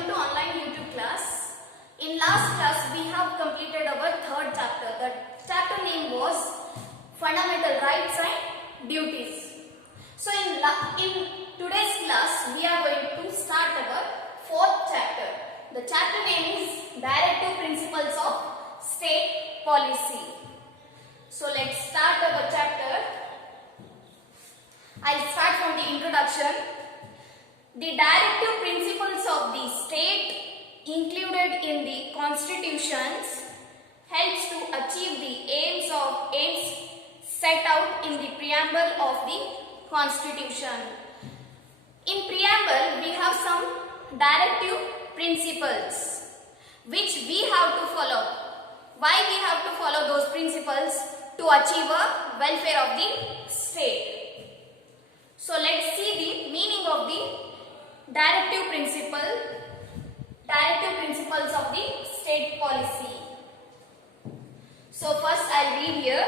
welcome to online YouTube class. In last class we have completed our third chapter. The chapter name was Fundamental Rights and Duties. So in today's class we are going to start our fourth chapter. The chapter name is Directive Principles of State Policy. So let's start our chapter. I'll start from the introduction. The directive principles of the state included in the constitutions helps to achieve the aims set out in the preamble of the constitution. In preamble we have some directive principles which we have to follow. Why we have to follow those principles? To achieve a welfare of the state. So let's see the meaning of the directive principles of the state policy. So first I'll read here.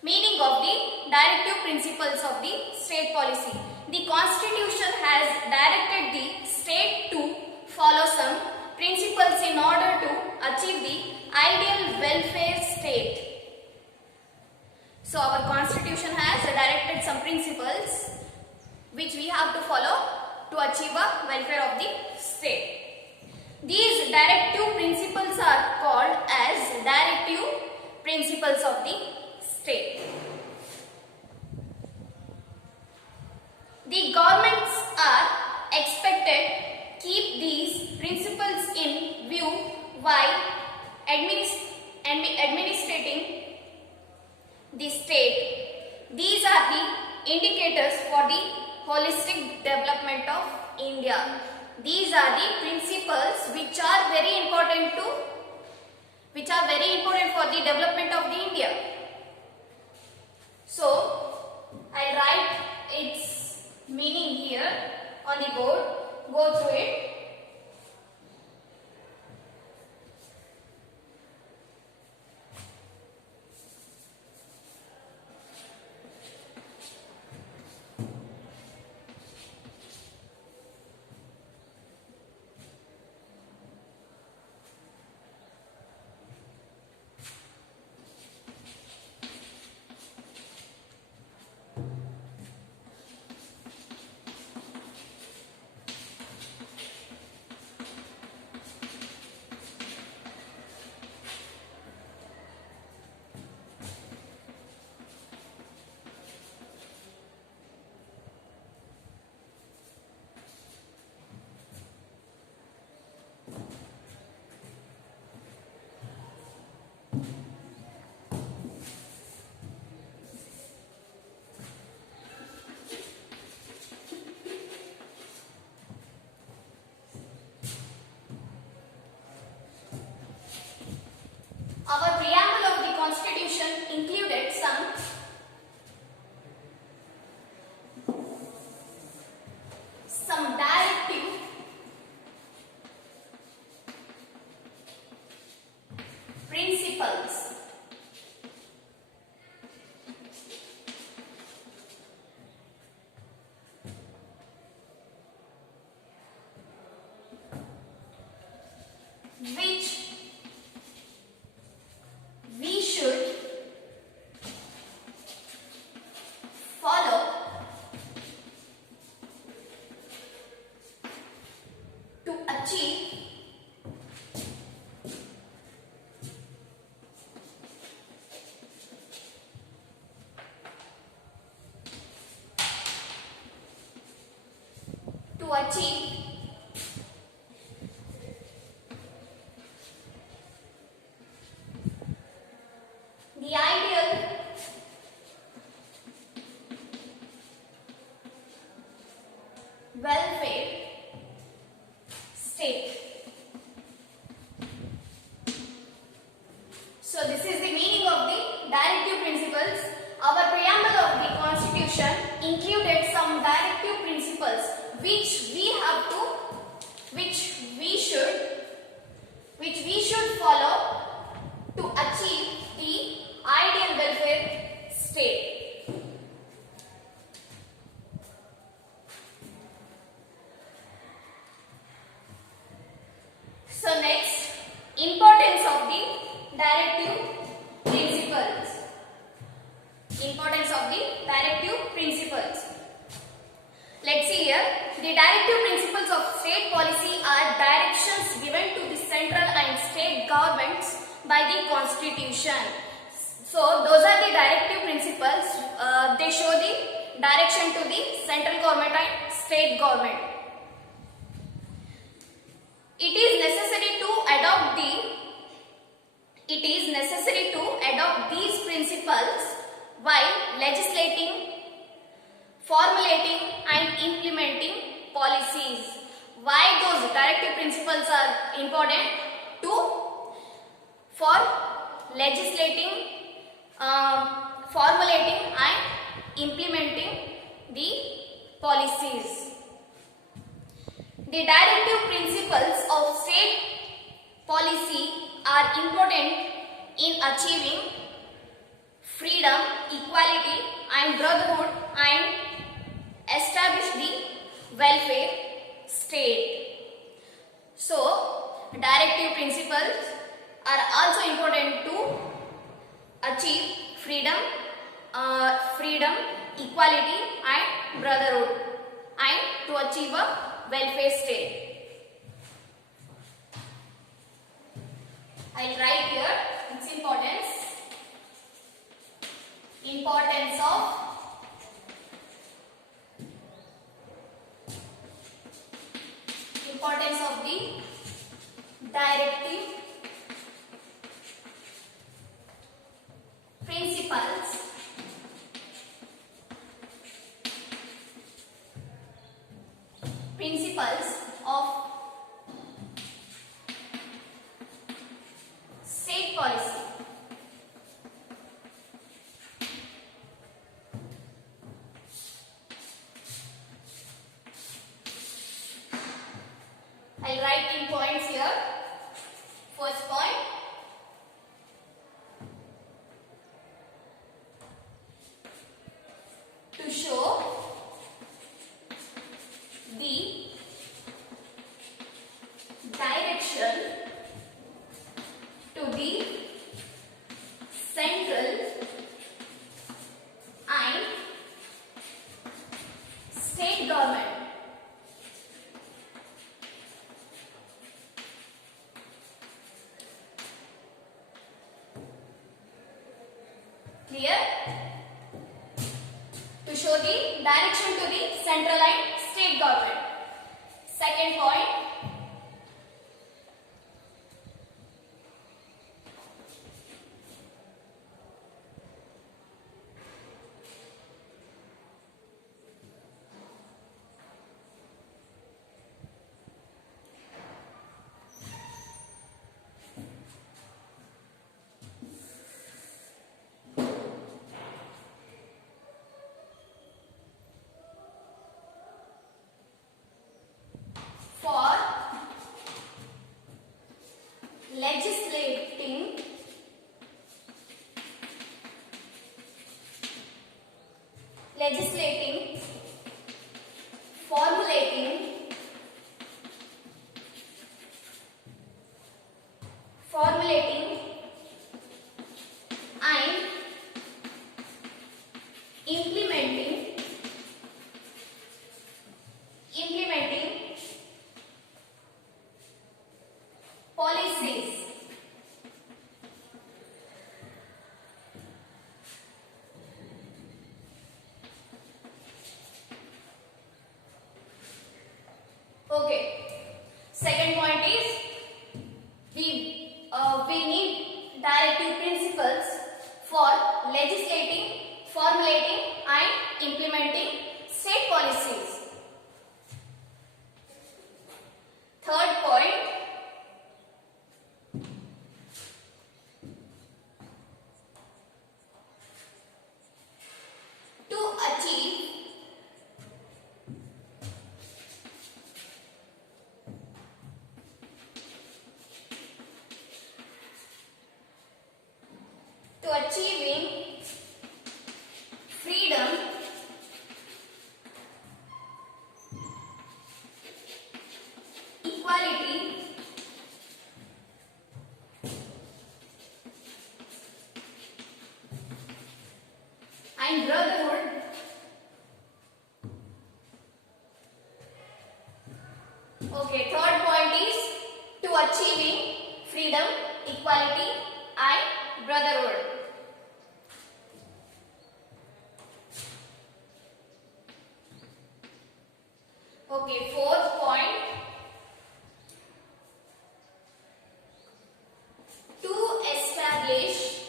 Meaning of the directive principles of the state policy. The constitution has directed the state to follow some principles in order to achieve the ideal welfare state. So our constitution has directed some principles which we have to follow to achieve a welfare of the state. These directive principles are called as directive principles of the state. The governments are expected keep these principles in view while administrating the state. These are the indicators for the holistic development of India. These are the principles which are very important for the development of the India. So I write its meaning here on the board. Go through it. Our preamble of the constitution included some directive principles which we should follow to achieve the ideal welfare state. So this is the meaning of the directive principles. Our preamble of the constitution included some directive principles which we should follow to achieve the ideal welfare state. Let's see here. The directive principles of state policy are directions given to the central and state governments by the constitution. So those are the directive principles. They show the direction to the central government and state government. It is necessary to adopt these principles while legislating, formulating and implementing policies. Why those directive principles are important? For legislating, formulating and implementing the policies. The directive principles of state policy are important in achieving freedom, equality and brotherhood and establish the welfare state. So, directive principles are also important to achieve freedom, equality and brotherhood and to achieve a welfare state. I'll write here its importance. Importance of the directive principles. Of state policy. I'll write in points here. First point, to show the direction to the central and state government. Clear? To show the direction to the central and state government. Second point, for legislating, formulating and implementing policies. Okay. Second point is we need directive principles for legislating, formulating and implementing state policies. Third point, to achieve Okay, fourth point. To establish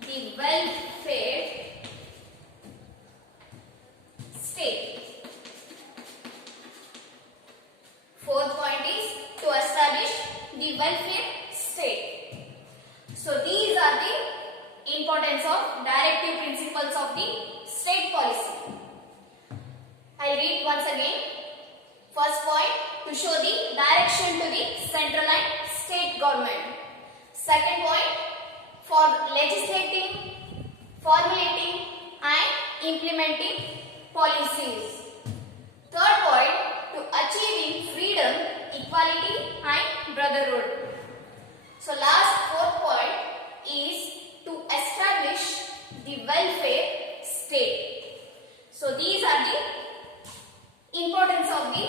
the welfare state. Fourth point is to establish the welfare state. So these are the importance of directive principles of the state policy. I'll read once again. First point, to show the direction to the central and state government. Second point, for legislating, formulating and implementing policies. Third point, to achieving freedom, equality and brotherhood. So last fourth point is to establish the welfare state. So these are the importance of the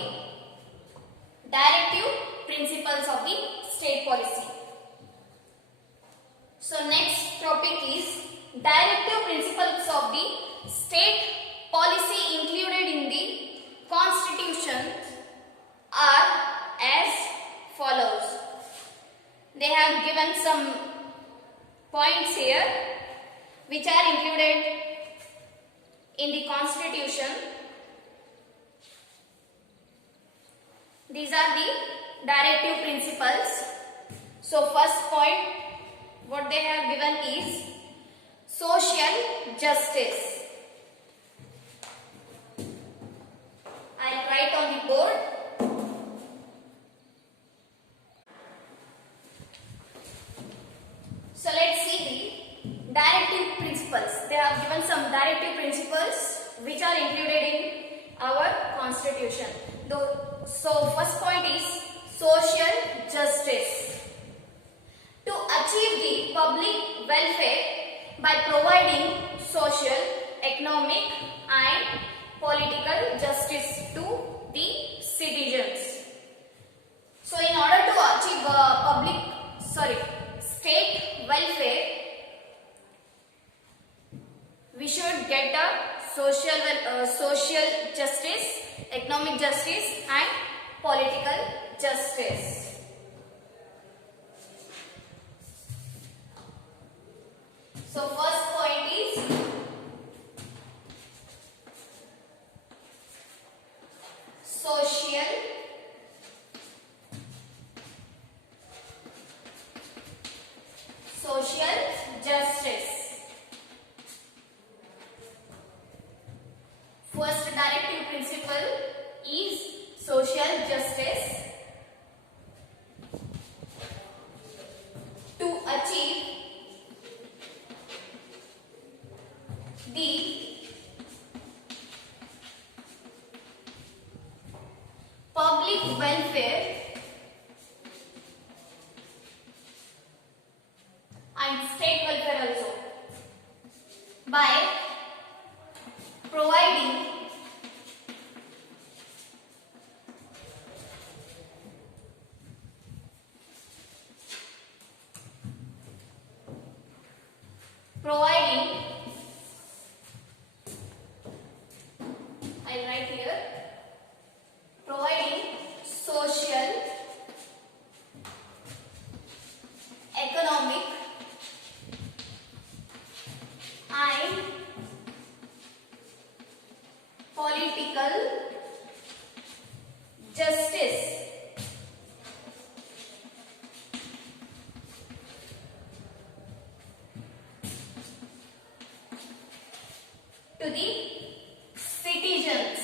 directive principles of the state policy. So next topic is directive principles of the state policy included in the constitution are as follows. They have given some points here which are included in the constitution. These are the directive principles. So first point what they have given is social justice. I'll write on the board. So let's see the directive principles. They have given some directive principles which are included in our constitution. So first point is social justice. To achieve the public welfare by providing social, economic and political justice to the citizens. So in order to achieve state welfare, we should get a social justice, economic justice and political justice. So first point is social justice. First directive principle is social justice. To achieve the public welfare and state welfare also by providing I'll write here, providing social, economic and political justice to the citizens.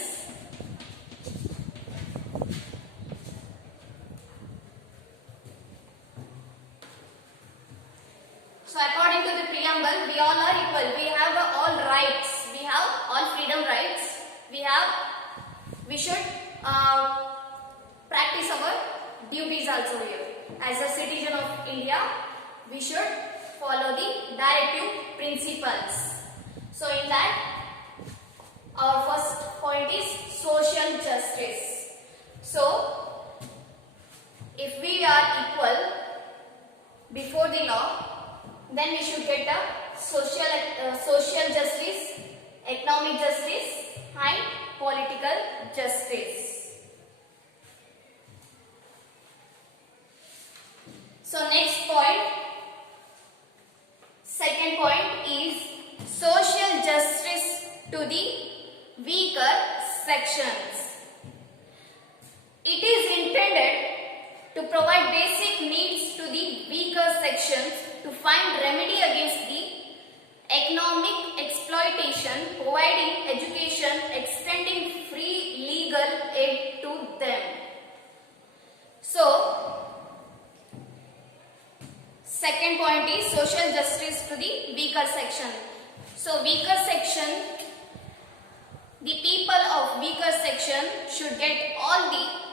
So according to the preamble, we all are equal. We have all rights. We have all freedom rights. We should practice our duties also here. As a citizen of India, we should follow the directive principles. So in that, our first point is social justice. So if we are equal before the law. Then we should get a social justice, economic justice, and political justice. So next point, second point is social justice to the weaker sections. It is intended to provide basic needs to the weaker sections, to find remedy against the economic exploitation, providing education, extending free legal aid to them. So, second point is social justice to the weaker section. So, weaker section, the people of weaker section should get all the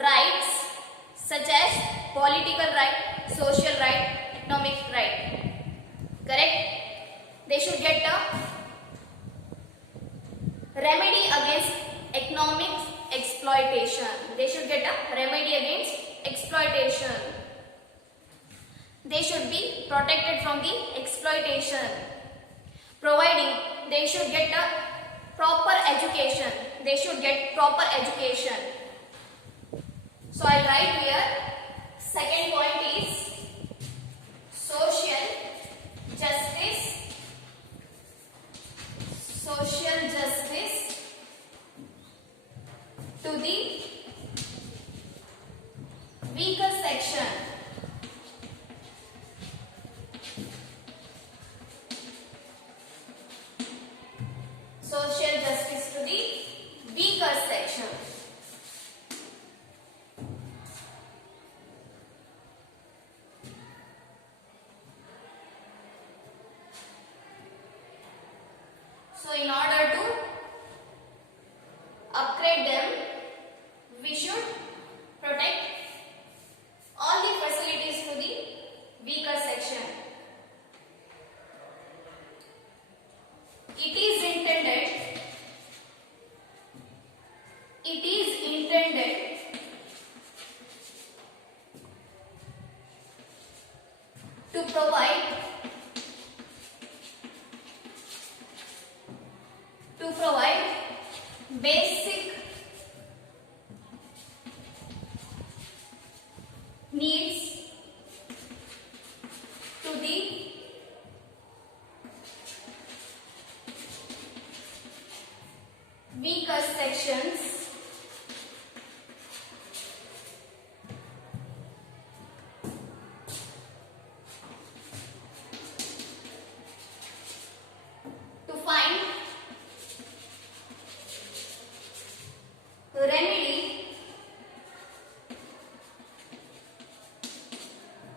rights such as political right, social right, economic right. Correct? They should get a remedy against economic exploitation. They should get a remedy against exploitation. They should be protected from the exploitation. Providing, they should get a proper education. They should get proper education. So I'll write here, second point is social justice to the weaker section. Social justice to the weaker section. So in order to upgrade them, we should protect all the facilities to the weaker section. It is intended to provide basic needs to the weaker sections. To find remedy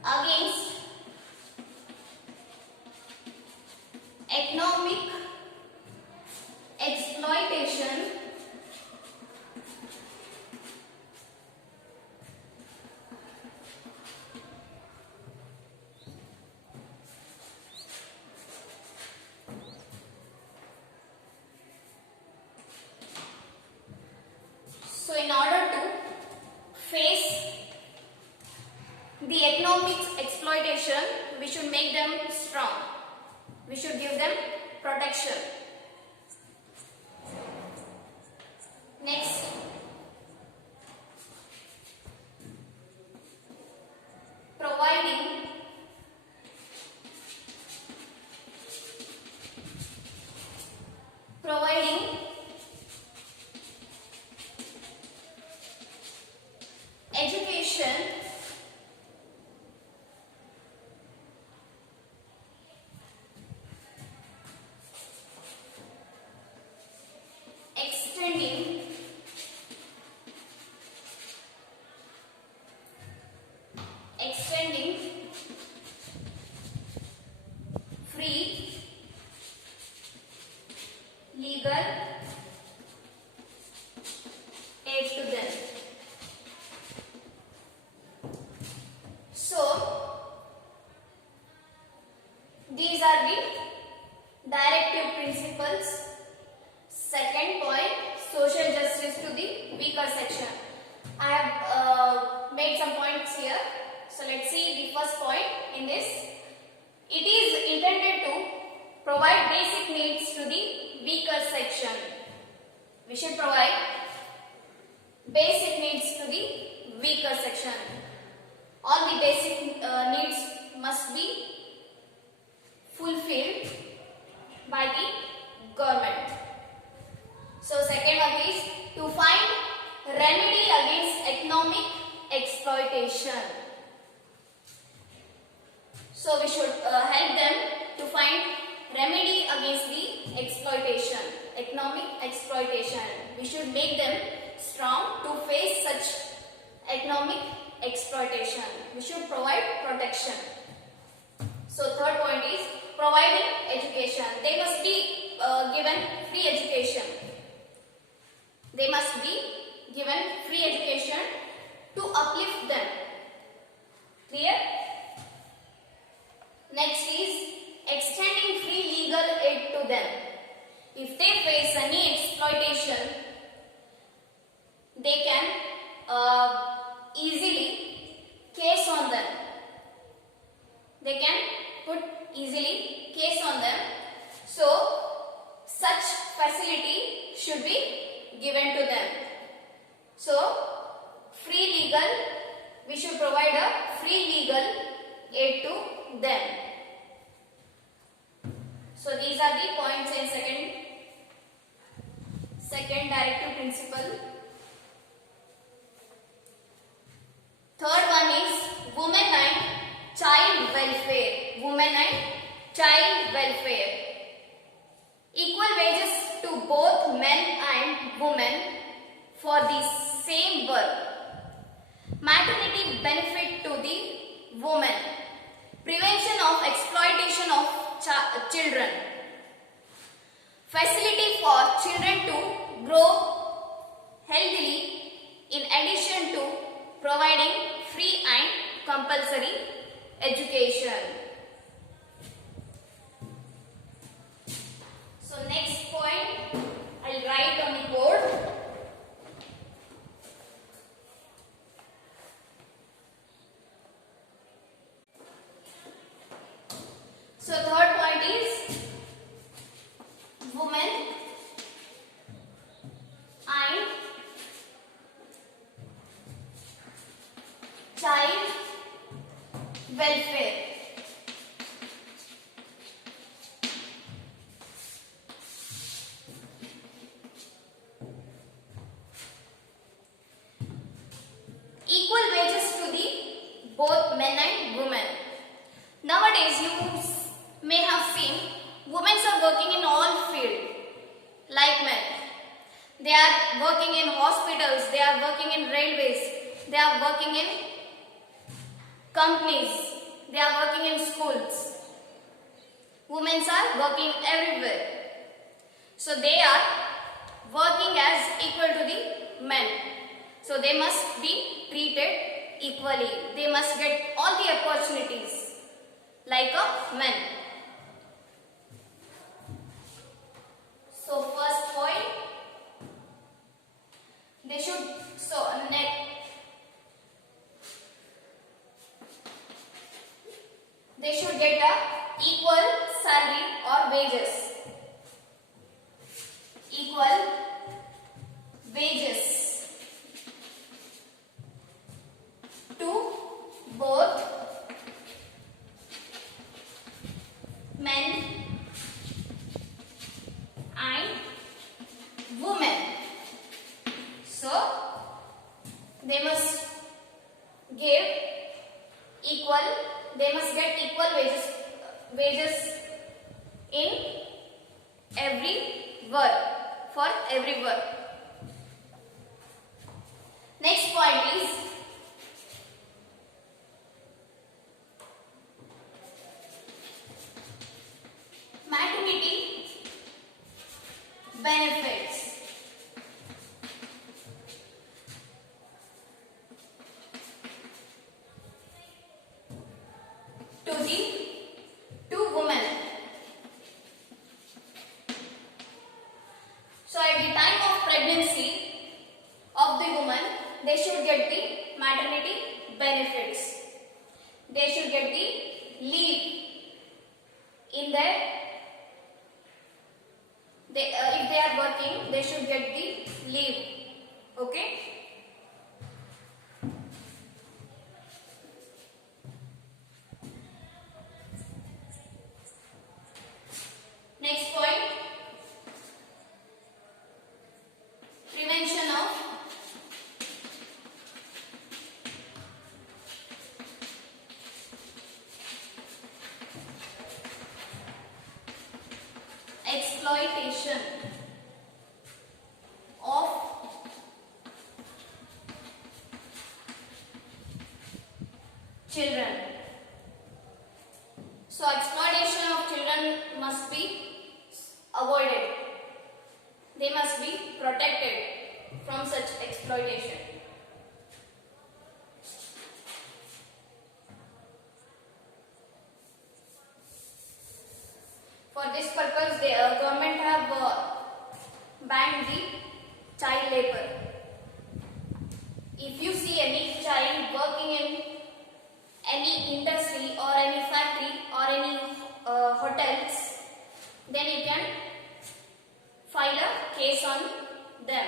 against economic exploitation So in order to face the economic exploitation, we should make them strong. We should give them protection. Next, providing education, extending free legal aid to them. We should provide basic needs to the weaker section. All the basic needs must be fulfilled by the government. So second one is to find remedy against economic exploitation. So we should help them to find remedy against the exploitation, economic exploitation. We should make them strong to face such economic exploitation. We should provide protection. So third point is providing education. They must be given free education. They must be given free education to uplift them. Clear? Next is extending free legal aid to them. If they face any exploitation, they can easily case on them. They can put easily case on them. So such facility should be given to them. So free legal, we should provide a free legal aid to them. So these are the points in second directive principle. Third one is women and child welfare. Women and child welfare. Equal wages to both men and women for the same work. Maternity benefit to the woman. Prevention of exploitation of children. Facility for children to grow healthily in addition to providing free and compulsory education. So next point I'll write on the board. So third point is women and child welfare. Equal wages to the both men and women. Nowadays you may have seen women are working in all fields like men. They are working in hospitals, they are working in railways, they are working in companies, they are working in schools. Women are working everywhere. So they are working as equal to the men. So they must be treated equally. They must get all the opportunities like a man. So first point, they should they should get a equal salary or wages. Equal wages to both men and women. So they must give equal, they must get equal wages in every work, for every work. Next point is maternity benefits. To the two women. So at the time of pregnancy of the woman, they should get the maternity benefits. They should get the leave in their if they are working, they should get the leave. Okay. Next point, prevention of exploitation of children. So exploitation of children must be avoided. They must be protected from such exploitation. For this purpose, the government have banned the child labor. If you see any child working in any industry or any factory or any hotels, then you can file a case on them.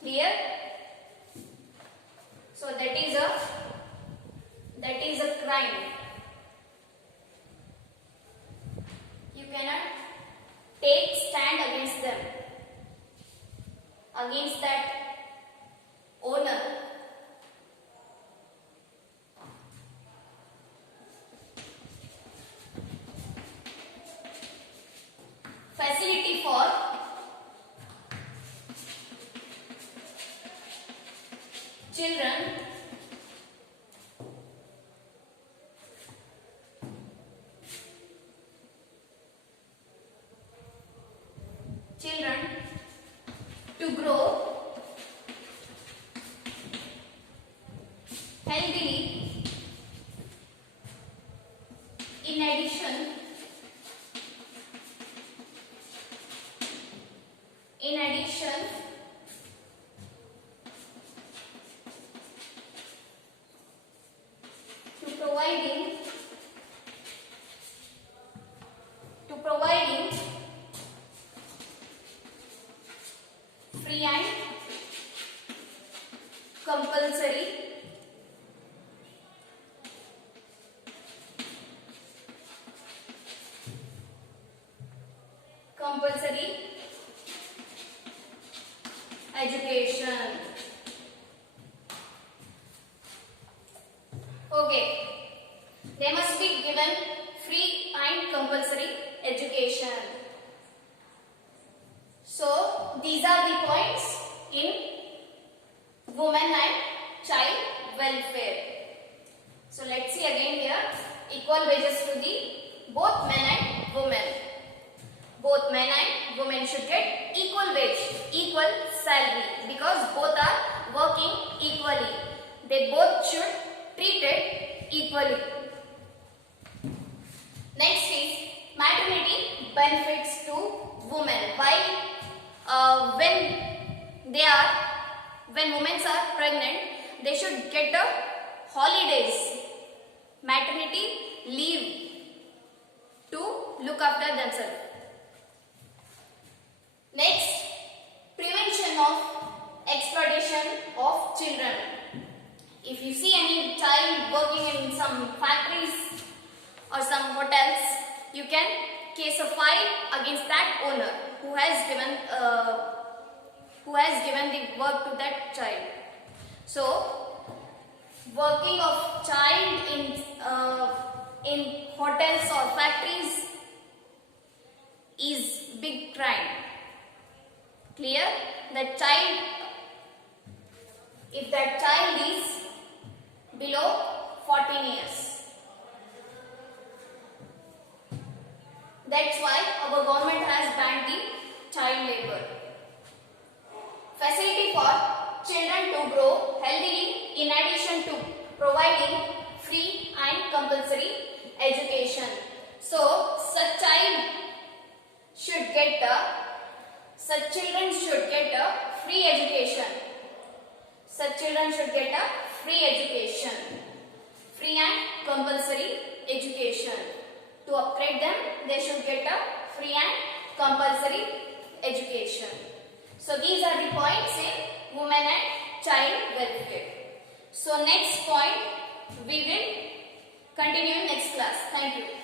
Clear? So that is a crime. You cannot take stand against them, against that owner. Facility for children to grow healthily. In addition, to providing free and compulsory education. Okay, they must be given free and compulsory education. So these are the points in women and child welfare. So let's see again here, equal wages to the both men and women. Both men and women should get equal wage, equal salary, because both are working equally. They both should treated equally. Next is maternity benefits to women. Why? When women are pregnant, they should get the holidays, maternity leave to look after themselves. Next, prevention of exploitation of children. If you see any child working in some factories or some hotels, you can case a file against that owner who has given the work to that child. So, working of child in hotels or factories is big crime. Clear? If that child is below 14 years. That's why our government has banned the child labor. Facility for children to grow healthily in addition to providing free and compulsory education. So, such children should get a free education. Such children should get a free education. Free and compulsory education. To upgrade them, they should get a free and compulsory education. So these are the points in women and child welfare. So next point we will continue in next class. Thank you.